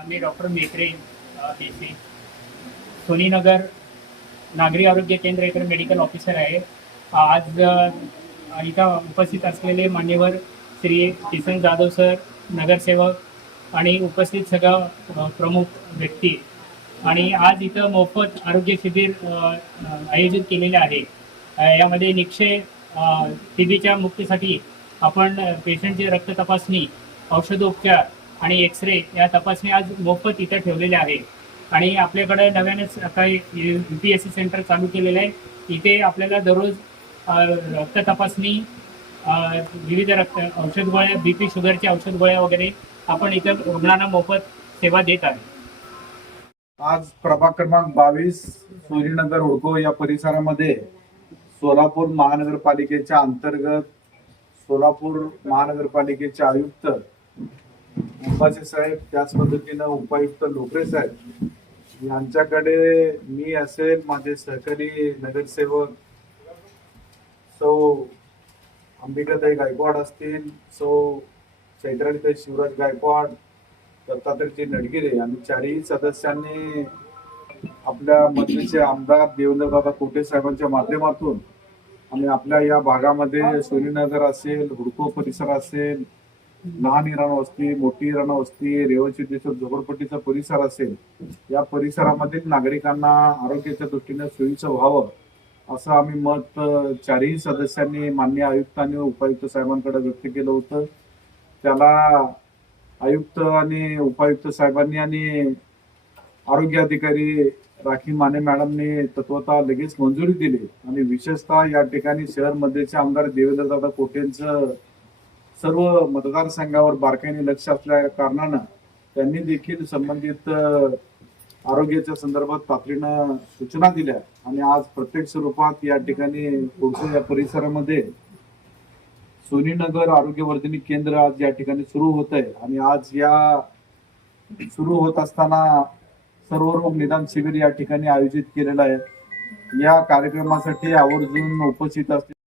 मी doctor मेत्रे PC सोनीनगर नागरी आरोग्य केंद्र इकडे मेडिकल ऑफिसर आहे। आज इथं उपस्थित असलेले मान्यवर श्री किसन जाधव सर, नगरसेवक आणि उपस्थित सगळं प्रमुख व्यक्ती आणि आज इथं मोफत आरोग्य शिबिर आयोजित केलेले आहे। यामध्ये निक्षय TBच्या मुक्तीसाठी आपण पेशंटची रक्त तपासणी, औषधोपचार आणि एक्सरे या तपासणी आज मोफत इथं ठेवलेल्या आहे। आणि आपल्याकडे नव्यानेच काही UPSC सेंटर चालू केलेलं आहे। इथे आपल्याला दररोज रक्त तपासणी, विविध रक्त औषध गोळ्या, BP शुगरची औषध गोळ्या वगैरे आपण इथं रुग्णांना मोफत सेवा देत आहे। आज प्रभाग क्रमांक 22 सोनीनगर हुडको या परिसरामध्ये सोलापूर महानगरपालिकेच्या अंतर्गत सोलापूर महानगरपालिकेचे आयुक्त अंबासे साहेब, त्याच पद्धतीनं उपायुक्त लोकरे साहेब यांच्याकडे मी असेल, माझे सहकारी नगरसेवक सौ अंबिकाताई गायकवाड असतील, सौ चैत्रालीताई शिवराज गायकवाड, दत्तात्रयजी नडगिरे आणि चारही सदस्यांनी आपल्या मंत्रीचे आमदार देवेंद्रदादा कोटे साहेबांच्या माध्यमातून आणि आपल्या या भागामध्ये सोनीनगर असेल, हुडको परिसर असेल, लहान इराण वस्ती, मोठी इराण वस्ती, रेवणसिद्धेश्वर झोपडपट्टीचा परिसर असेल, या परिसरामधील नागरिकांना आरोग्याच्या दृष्टीने सोयीचं व्हावं असं आम्ही मत चारही सदस्यांनी माननीय आयुक्तांनी उपायुक्त साहेबांकडे व्यक्त केलं होतं। त्याला आयुक्त आणि उपायुक्त साहेबांनी आणि आरोग्य अधिकारी राखी माने मॅडमने तत्वतः लगेच मंजुरी दिली आणि विशेषतः या ठिकाणी शहर मध्येचे आमदार देवेंद्रदादा कोटेंचं सर्व मतदारसंघावर बारकाईने लक्ष असल्या कारणानं त्यांनी देखील संबंधित आरोग्याच्या संदर्भात तातडीनं सूचना दिल्या आणि आज प्रत्येक स्वरूपात या ठिकाणी हुडको या परिसरामध्ये सोनीनगर आरोग्यवर्धिनी केंद्र आज या ठिकाणी सुरू होत आहे आणि आज या सुरू होत असताना सर्व रोग निदान शिबिर या ठिकाणी आयोजित केलेलं आहे। या कार्यक्रमासाठी आवर्जून उपस्थित असतील